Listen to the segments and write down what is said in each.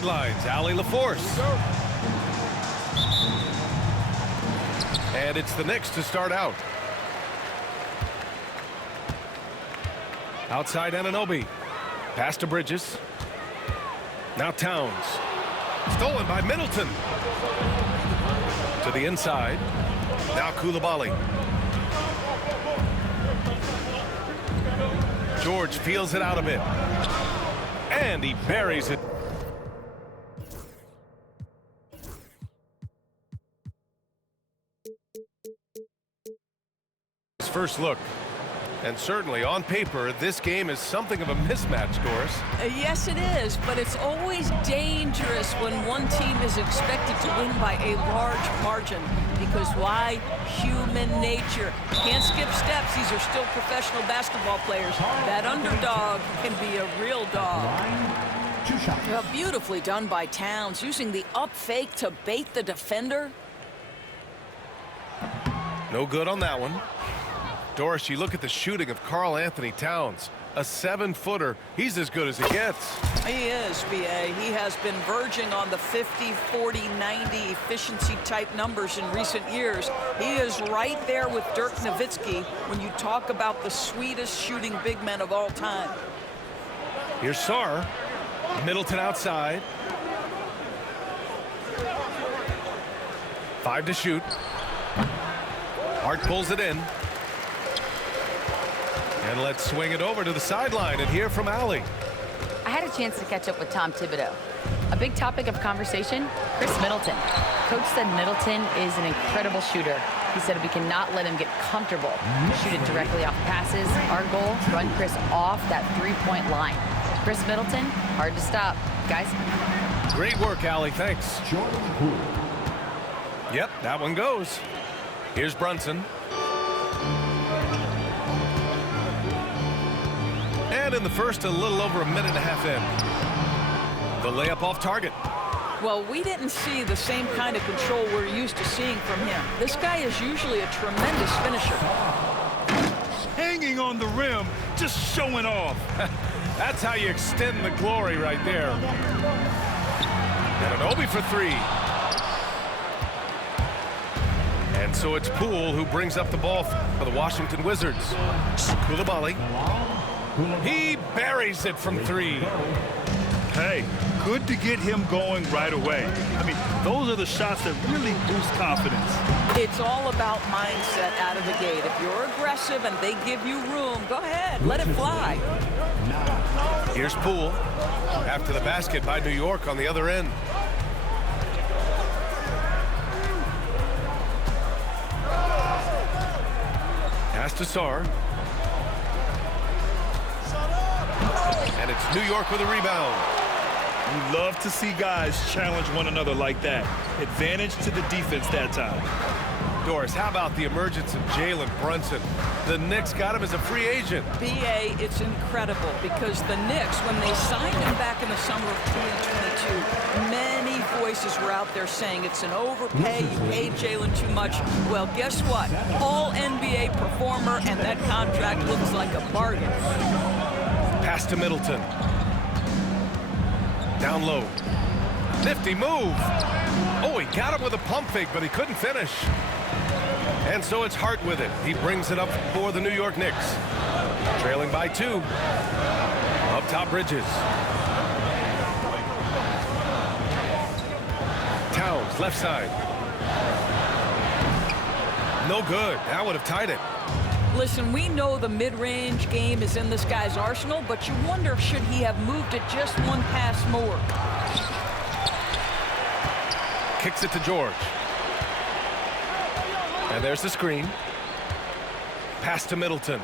sidelines, Allie LaForce. And it's the Knicks to start out. Outside Anunoby. Pass to Bridges. Now Towns. Stolen by Middleton. To the inside. Now Koulibaly. George feels it out a bit. And he buries it. His first look. And certainly on paper, this game is something of a mismatch, Doris. Yes, it is, but it's always dangerous when one team is expected to win by a large margin. Because why? Human nature. Can't skip steps. These are still professional basketball players. That underdog can be a real dog. Beautifully done by Towns, using the up fake to bait the defender. No good on that one. Doris, you look at the shooting of Karl Anthony Towns. A 7-footer. He's as good as it gets. He is, B.A. He has been verging on the 50, 40, 90 efficiency type numbers in recent years. He is right there with Dirk Nowitzki when you talk about the sweetest shooting big men of all time. Here's Sarr. Middleton outside. 5 to shoot. Hart pulls it in. And let's swing it over to the sideline and hear from Allie. I had a chance to catch up with Tom Thibodeau. A big topic of conversation, Chris Middleton. Coach said Middleton is an incredible shooter. He said we cannot let him get comfortable. Shoot it directly off passes. Our goal, run Chris off that three-point line. Chris Middleton, hard to stop. Guys. Great work, Allie. Thanks. Yep, that one goes. Here's Brunson. And in the first, a little over a minute and a half in. The layup off target. Well, we didn't see the same kind of control we're used to seeing from him. This guy is usually a tremendous finisher. Hanging on the rim, just showing off. That's how you extend the glory right there. Anunoby for 3. And so it's Poole who brings up the ball for the Washington Wizards. Koulibaly. He buries it from 3. Hey, good to get him going right away. I mean, those are the shots that really boost confidence. It's all about mindset out of the gate. If you're aggressive and they give you room, go ahead, let it fly. Here's Poole after the basket by New York on the other end. Pass to Sarr. And it's New York with a rebound. We love to see guys challenge one another like that. Advantage to the defense that time. Doris, how about the emergence of Jalen Brunson? The Knicks got him as a free agent. B.A., it's incredible because the Knicks, when they signed him back in the summer of 2022, many voices were out there saying it's an overpay, you paid Jalen too much. Well, guess what? All-NBA performer, and that contract looks like a bargain. Pass to Middleton. Down low. Nifty move. Oh, he got him with a pump fake, but he couldn't finish. And so it's Hart with it. He brings it up for the New York Knicks. Trailing by 2. Up top, Bridges. Towns, left side. No good. That would have tied it. Listen, we know the mid-range game is in this guy's arsenal, but you wonder, should he have moved it just one pass more? Kicks it to George. And there's the screen. Pass to Middleton.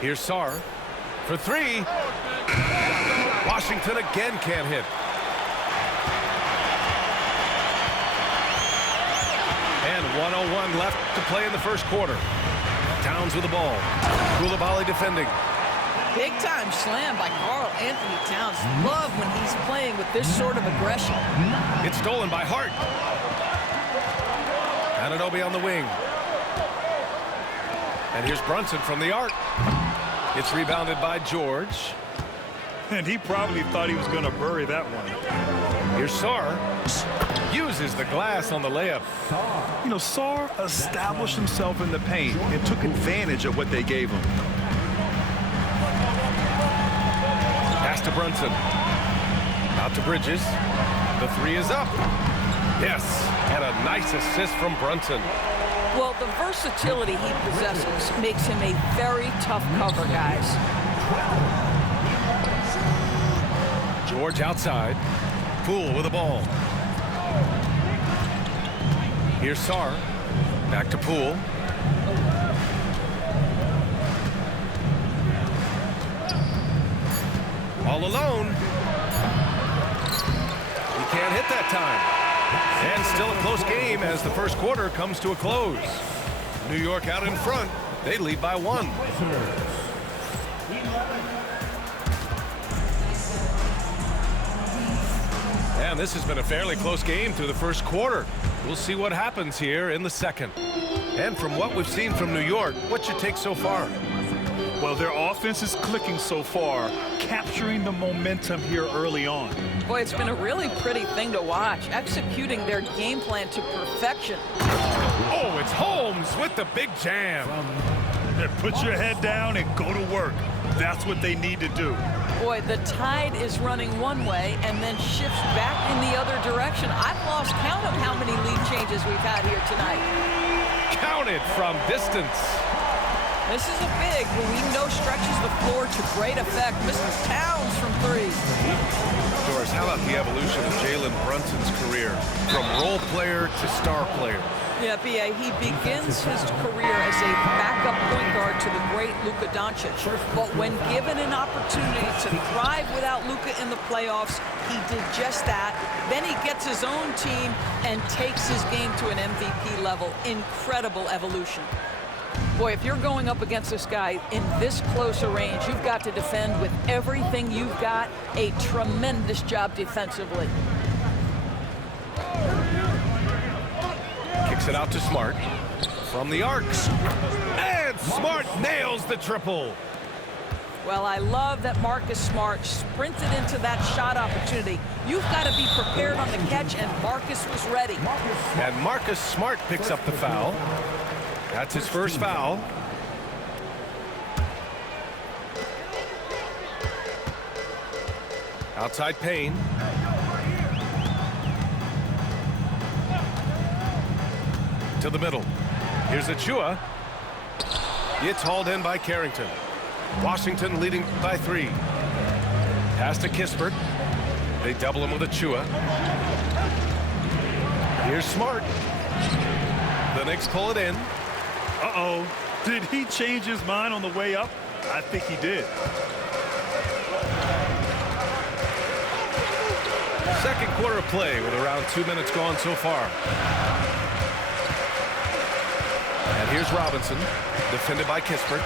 Here's Sarr for 3. Washington again can't hit. And 1:01 left to play in the first quarter. Towns with the ball. Koulibaly defending. Big-time slam by Karl Anthony Towns. Love when he's playing with this sort of aggression. It's stolen by Hart. Anunoby on the wing. And here's Brunson from the arc. It's rebounded by George. And he probably thought he was going to bury that one. Here's Sarr. Uses the glass on the layup. You know, Sarr established himself in the paint and took advantage of what they gave him. Pass to Brunson. Out to Bridges. The three is up. Yes, and a nice assist from Brunson. Well, the versatility he possesses makes him a very tough cover, guys. George outside. Poole with the ball. Here's Sarr. Back to Poole. All alone. He can't hit that time. And still a close game as the first quarter comes to a close. New York out in front. They lead by 1. And this has been a fairly close game through the first quarter. We'll see what happens here in the second. And from what we've seen from New York, what's your take so far? Well, their offense is clicking so far, capturing the momentum here early on. Boy, it's been a really pretty thing to watch, executing their game plan to perfection. Oh, it's Holmes with the big jam. Put your head down and go to work. That's what they need to do. Boy, the tide is running one way and then shifts back in the other direction. I've lost count of how many lead changes we've had here tonight. Counted from distance. This is a big, we know stretches the floor to great effect. Mr. Towns from 3. Doris, how about the evolution of Jalen Brunson's career from role player to star player? Yeah, B.A., he begins his career as a backup point guard to the great Luka Doncic. But when given an opportunity to thrive without Luka in the playoffs, he did just that. Then he gets his own team and takes his game to an MVP level. Incredible evolution. Boy, if you're going up against this guy in this close a range, you've got to defend with everything you've got. A tremendous job defensively. Kicks it out to Smart. From the arcs. And Smart nails the triple. Well, I love that Marcus Smart sprinted into that shot opportunity. You've got to be prepared on the catch, and Marcus was ready. And Marcus Smart picks up the foul. That's his first foul. Outside Payne. To the middle. Here's Achua. It's hauled in by Carrington. Washington leading by 3. Pass to Kispert. They double him with Achua. Here's Smart. The Knicks pull it in. Uh-oh. Did he change his mind on the way up? I think he did. Second quarter of play with around 2 minutes gone so far. And here's Robinson, defended by Kispert.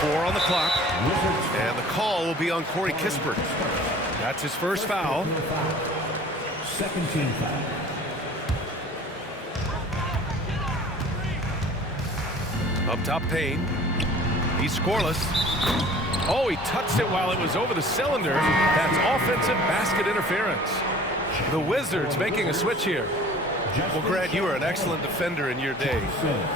4 on the clock. And the call will be on Corey Kispert. That's his first foul. Second team foul. Up top, Payne. He's scoreless. Oh, he touched it while it was over the cylinder. That's offensive basket interference. The Wizards making a switch here. Well, Grant, you were an excellent defender in your day.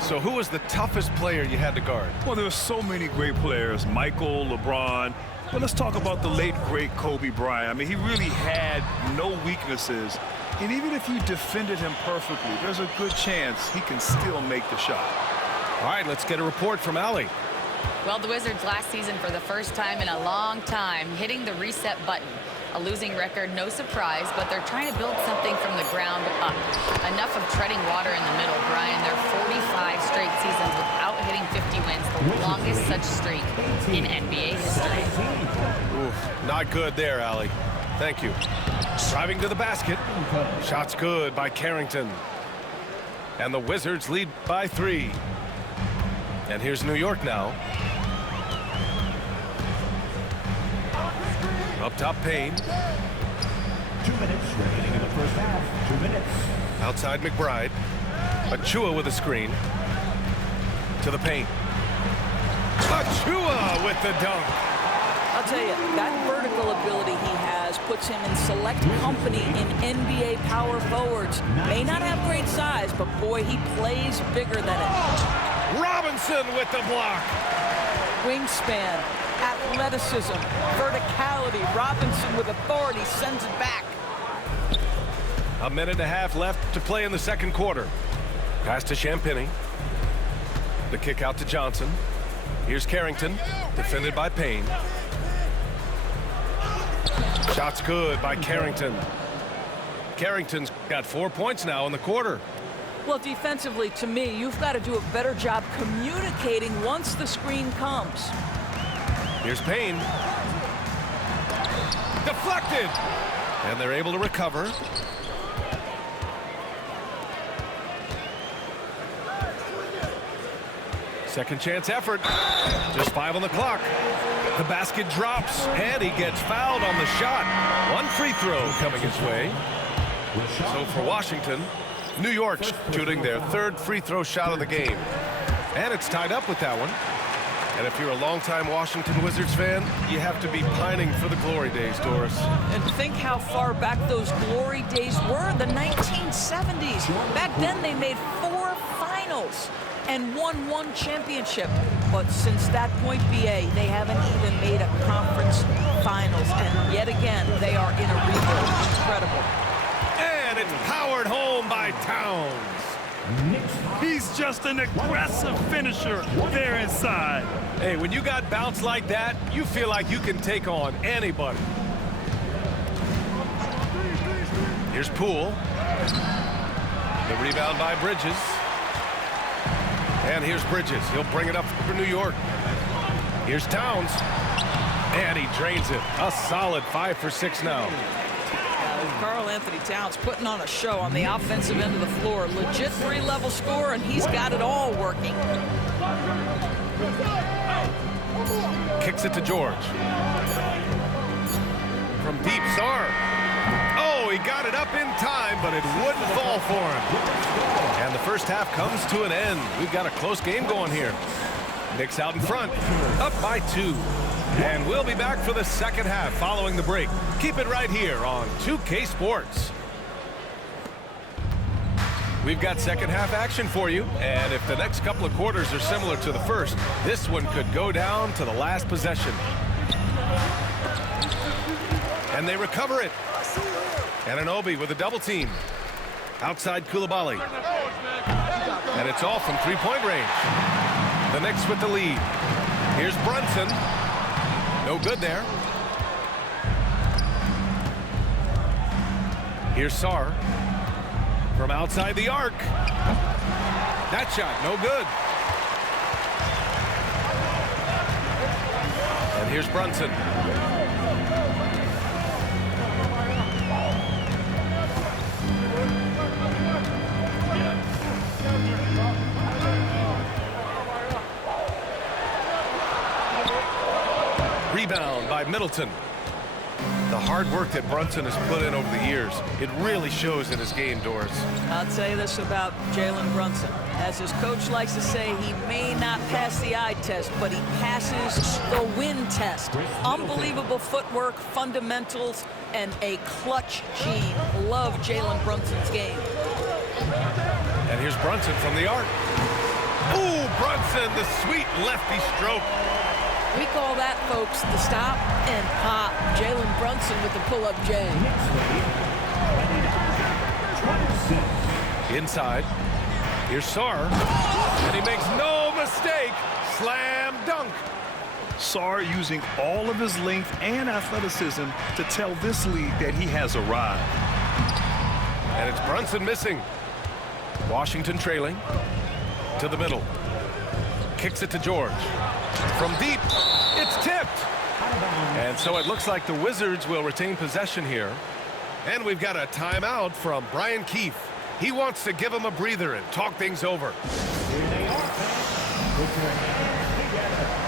So who was the toughest player you had to guard? Well, there were so many great players. Michael, LeBron. But let's talk about the late, great Kobe Bryant. I mean, he really had no weaknesses. And even if you defended him perfectly, there's a good chance he can still make the shot. All right, let's get a report from Allie. Well, the Wizards last season, for the first time in a long time, hitting the reset button. A losing record, no surprise, but they're trying to build something from the ground up. Enough of treading water in the middle, Brian. They're 45 straight seasons without hitting 50 wins, the longest such streak in NBA history. Oof, not good there, Allie. Thank you. Driving to the basket. Shots good by Carrington. And the Wizards lead by 3. And here's New York now. Up top, Payne. 2 minutes remaining in the first half. 2 minutes. Outside McBride. Achua with a screen. To the paint. Achua with the dunk. I'll tell you, that vertical ability he has puts him in select company in NBA power forwards. May not have great size, but boy, he plays bigger than it. Robinson with the block. Wingspan, athleticism, verticality. Robinson with authority sends it back. A minute and a half left to play in the second quarter. Pass to Champagny. The kick out to Johnson. Here's Carrington, defended by Payne. Shot's good by Carrington. Carrington's got 4 points now in the quarter. Well, defensively, to me, you've got to do a better job communicating once the screen comes. Here's Payne. Deflected. And they're able to recover. Second chance effort. Just 5 on the clock. The basket drops, and he gets fouled on the shot. One free throw coming his way. So for Washington, New York shooting their third free throw shot of the game. And it's tied up with that one. And if you're a longtime Washington Wizards fan, you have to be pining for the glory days, Doris. And think how far back those glory days were, the 1970s. Back then, they made 4 finals and won 1 championship. But since that point, BA, they haven't even made a conference finals. And yet again, they are in a rebuild. Incredible. And it's powered home by Towns. He's just an aggressive finisher there inside. Hey, when you got bounce like that, you feel like you can take on anybody. Here's Poole. The rebound by Bridges. And here's Bridges. He'll bring it up for New York. Here's Towns. And he drains it. A solid 5 for 6 now. Karl Anthony Towns putting on a show on the offensive end of the floor. Legit 3-level score, and he's got it all working. Kicks it to George. From deep, Sarr. Oh, he got it up in time, but it wouldn't fall for him. And the first half comes to an end. We've got a close game going here. Knicks out in front, up by 2. And we'll be back for the second half following the break. Keep it right here on 2K Sports. We've got second half action for you. And if the next couple of quarters are similar to the first, this one could go down to the last possession. And they recover it. And Anunoby with a double team. Outside Koulibaly. And it's all from three-point range. The Knicks with the lead. Here's Brunson. No good there. Here's Sarr. From outside the arc. That shot, no good. And here's Brunson. Rebound by Middleton. The hard work that Brunson has put in over the years, it really shows in his game, Doris. I'll tell you this about Jalen Brunson. As his coach likes to say, he may not pass the eye test, but he passes the win test. Unbelievable footwork, fundamentals, and a clutch gene. Love Jalen Brunson's game. And here's Brunson from the arc. Ooh, Brunson, the sweet lefty stroke. We call that, folks, the stop and pop. Jalen Brunson with the pull-up J. Inside. Here's Sarr. And he makes no mistake. Slam dunk. Sarr using all of his length and athleticism to tell this league that he has arrived. And it's Brunson missing. Washington trailing. To the middle. Kicks it to George. From deep, it's tipped. And so it looks like the Wizards will retain possession here. And we've got a timeout from Brian Keefe. He wants to give them a breather and talk things over. Here they are, fans. Put your hands together.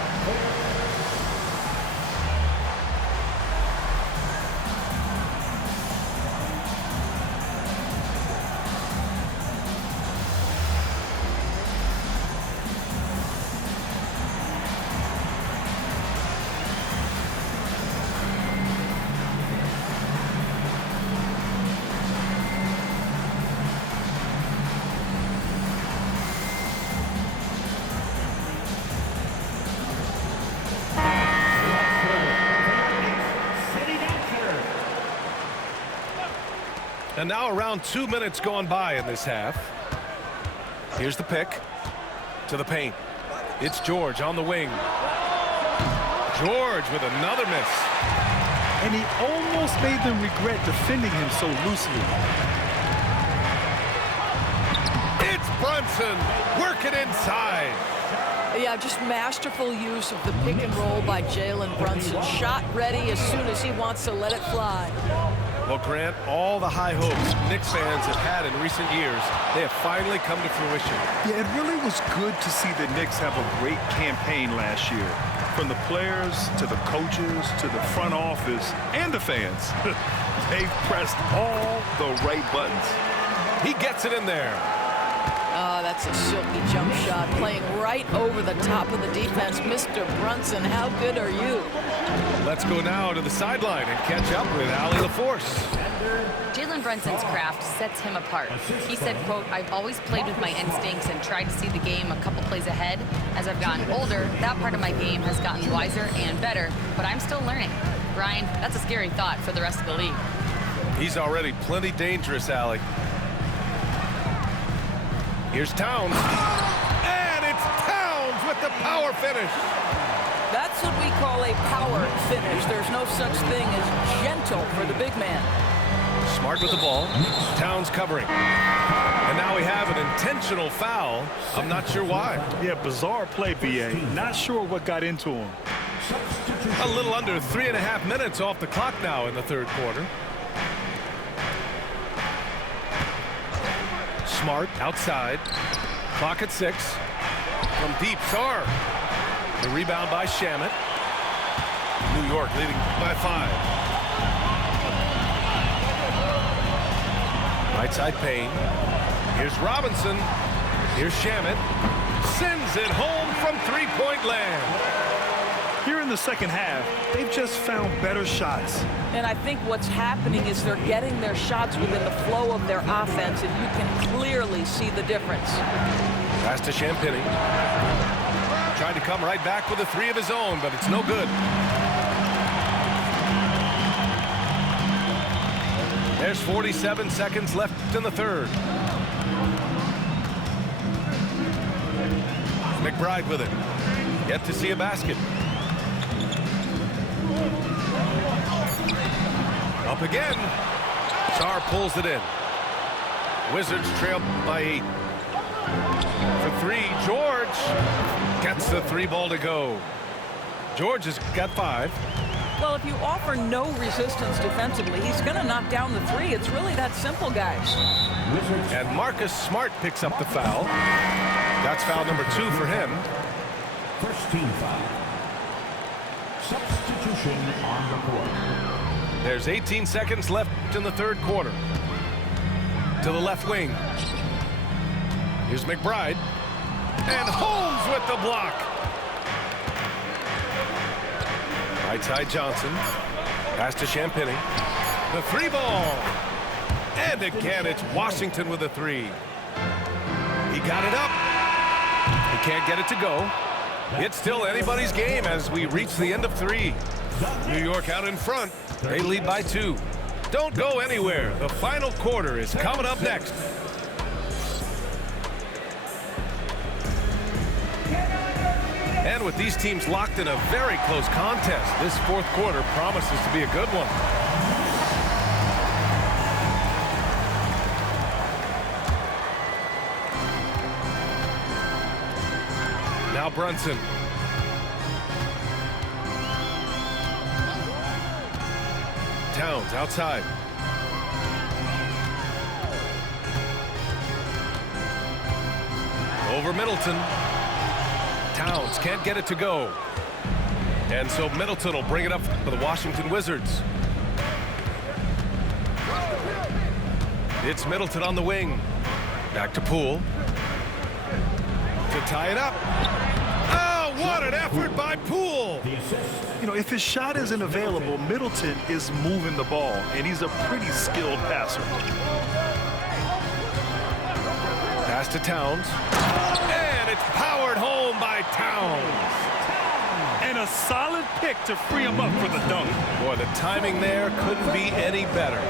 And now around 2 minutes gone by in this half. Here's the pick to the paint. It's George on the wing. George with another miss. And he almost made them regret defending him so loosely. It's Brunson working inside. Yeah, just masterful use of the pick and roll by Jalen Brunson. Shot ready as soon as he wants to let it fly. Well, Grant, all the high hopes Knicks fans have had in recent years, they have finally come to fruition. Yeah, it really was good to see the Knicks have a great campaign last year. From the players to the coaches to the front office and the fans. They've pressed all the right buttons. He gets it in there. Oh, that's a silky jump shot, playing right over the top of the defense. Mr. Brunson, how good are you? Let's go now to the sideline and catch up with Allie LaForce. Jalen Brunson's craft sets him apart. He said, quote, "I've always played with my instincts and tried to see the game a couple plays ahead. As I've gotten older, that part of my game has gotten wiser and better, but I'm still learning." Brian, that's a scary thought for the rest of the league. He's already plenty dangerous, Allie. Here's Towns. And it's Towns with the power finish. That's what we call a power finish. There's no such thing as gentle for the big man. Smart with the ball. Towns covering. And now we have an intentional foul. I'm not sure why. Yeah, bizarre play, B.A. Not sure what got into him. A little under 3.5 minutes off the clock now in the third quarter. Smart outside. Clock at 6. From deep, Sarr. The rebound by Shamet. New York leading by 5. Right side Payne. Here's Robinson. Here's Shamet. Sends it home from three-point land. Here in the second half, they've just found better shots. And I think what's happening is they're getting their shots within the flow of their offense, and you can clearly see the difference. Pass to Champagny. Tried to come right back with a 3 of his own, but it's no good. There's 47 seconds left in the third. McBride with it. Yet to see a basket. Up again. Sarr pulls it in. Wizards trail by 8. For 3, George gets the 3 ball to go. George has got 5. Well, if you offer no resistance defensively, he's going to knock down the 3. It's really that simple, guys. And Marcus Smart picks up the foul. That's foul number 2 for him. First team foul. Substitution on the court. There's 18 seconds left in the third quarter. To the left wing. Here's McBride. And Holmes with the block. Right side Johnson. Pass to Champagny. The 3 ball. And again, it's Washington with a 3. He got it up. He can't get it to go. It's still anybody's game as we reach the end of 3. New York out in front. They lead by 2. Don't go anywhere. The final quarter is coming up next. And with these teams locked in a very close contest, this fourth quarter promises to be a good one. Now Brunson. Towns outside. Over Middleton. Towns can't get it to go. And so Middleton will bring it up for the Washington Wizards. It's Middleton on the wing. Back to Poole. To tie it up. Oh, what an effort by Poole. You know, if his shot isn't available, Middleton is moving the ball, and he's a pretty skilled passer. Pass to Towns. And it's powered home by Towns. And a solid pick to free him up for the dunk. Boy, the timing there couldn't be any better.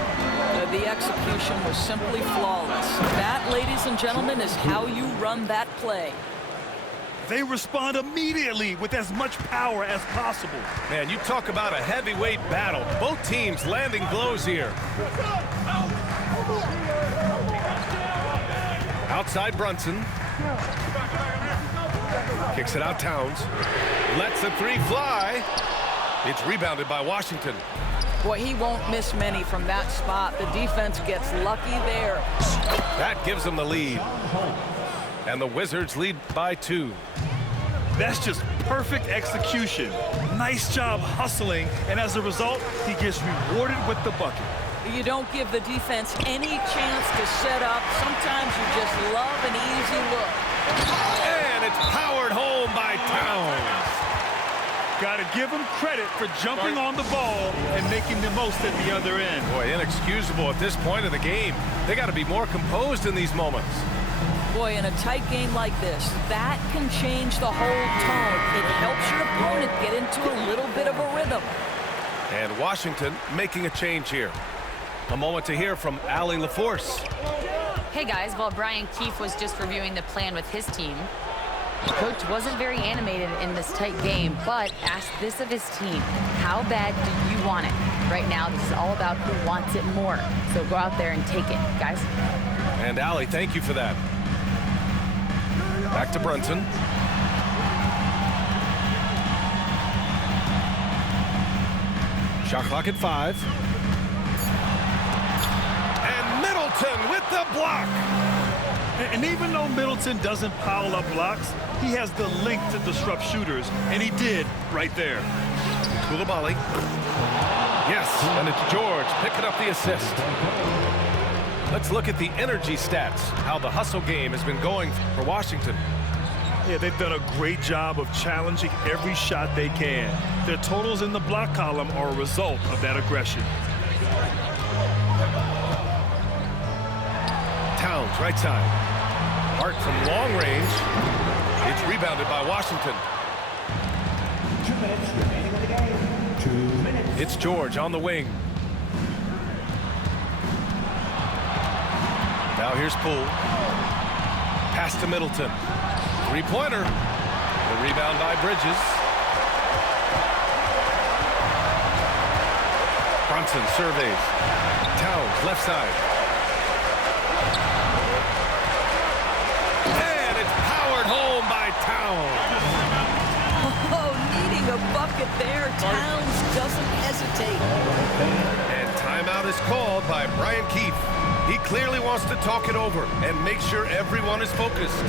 The execution was simply flawless. That, ladies and gentlemen, is how you run that play. They respond immediately with as much power as possible. Man, you talk about a heavyweight battle. Both teams landing blows here. Outside Brunson. Kicks it out Towns. Lets the three fly. It's rebounded by Washington. Boy, he won't miss many from that spot. The defense gets lucky there. That gives them the lead. And the Wizards lead by 2. That's just perfect execution. Nice job hustling, and as a result, he gets rewarded with the bucket. You don't give the defense any chance to set up. Sometimes you just love an easy look. And it's powered home by Towns. Got to give him credit for jumping on the ball and making the most at the other end. Boy, inexcusable at this point of the game. They got to be more composed in these moments. Boy, in a tight game like this, that can change the whole tone. It helps your opponent get into a little bit of a rhythm. And Washington making a change here. A moment to hear from Allie LaForce. Hey guys, while Brian Keefe was just reviewing the plan with his team, the coach wasn't very animated in this tight game, but asked this of his team: how bad do you want it? Right now, this is all about who wants it more. So go out there and take it, guys. And Allie, thank you for that. Back to Brunson. Shot clock at 5. And Middleton with the block. And even though Middleton doesn't pile up blocks, he has the length to disrupt shooters, and he did right there. Koulibaly. Yes, and it's George picking up the assist. Let's look at the energy stats, how the hustle game has been going for Washington. Yeah, they've done a great job of challenging every shot they can. Their totals in the block column are a result of that aggression. Towns, right side. Hart from long range. It's rebounded by Washington. 2 minutes remaining in the game. 2 minutes. It's George on the wing. Now here's Poole. Pass to Middleton. Three-pointer. The rebound by Bridges. Brunson surveys. Towns, left side. And it's powered home by Towns. Oh, needing a bucket there. Towns doesn't hesitate. And timeout is called by Brian Keefe. He clearly wants to talk it over and make sure everyone is focused.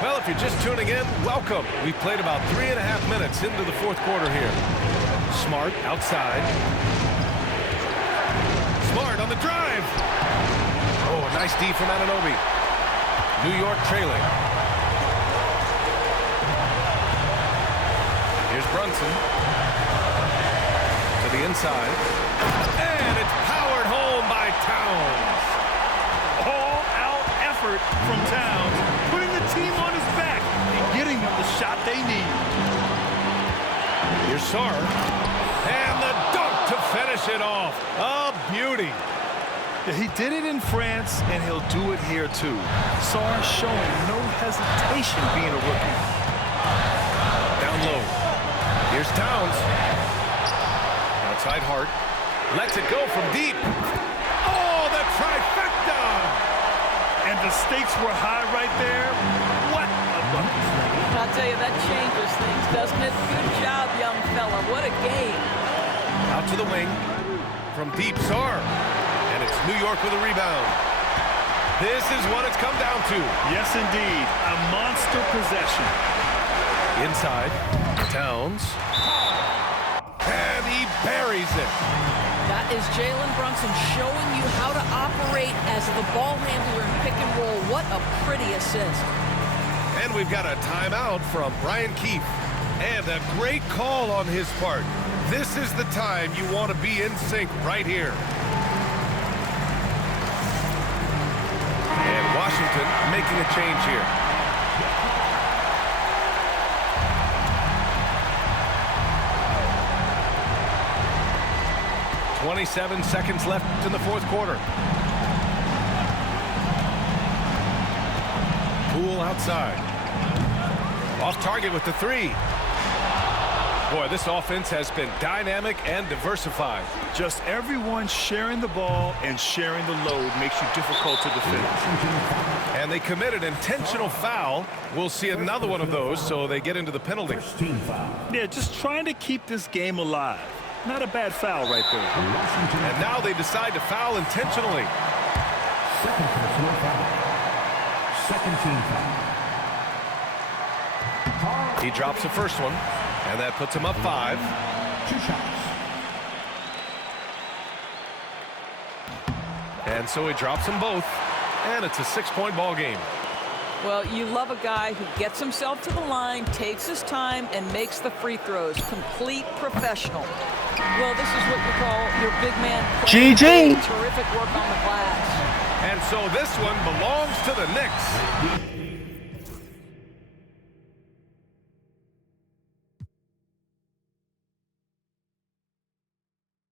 Well, if you're just tuning in, welcome. We've played about 3.5 minutes into the fourth quarter here. Smart outside. Smart on the drive. Oh, a nice D from Anunoby. New York trailing. Here's Brunson. To the inside. And it's powered home by Towns. All-out effort from Towns, putting the team on his back and getting them the shot they need. Here's Sarr. And the dunk to finish it off. A beauty. Yeah, he did it in France, and he'll do it here too. Sarr showing no hesitation being a rookie. Down low. Here's Towns. Outside Hart. Lets it go from deep. Oh, the trifecta! And the stakes were high right there. What a bucket. I'll tell you, that changes things, doesn't it? Good job, young fella. What a game. Out to the wing from deep, Sarr. And it's New York with a rebound. This is what it's come down to. Yes, indeed. A monster possession. Inside, Towns. And he buries it. That is Jalen Brunson showing you how to operate as the ball handler in pick and roll. What a pretty assist. And we've got a timeout from Brian Keefe. And a great call on his part. This is the time you want to be in sync right here. And Washington making a change here. "27 seconds left in the fourth quarter. Poole outside. Off target with the three. Boy, this offense has been dynamic and diversified. Just everyone sharing the ball and sharing the load makes you difficult to defend. And they committed intentional foul. We'll see another one of those, so they get into the penalty. Team foul. Yeah, just trying to keep this game alive. Not a bad foul right there. Washington. And now they decide to foul intentionally. Second personal foul. Second team foul. Karl He drops the first one, and that puts him up 5. 2 shots. And so he drops them both, and it's a 6-point ball game. Well, you love a guy who gets himself to the line, takes his time, and makes the free throws. Complete professional. Well, this is what you call your big man. GG. Terrific work on the glass. And so this one belongs to the Knicks.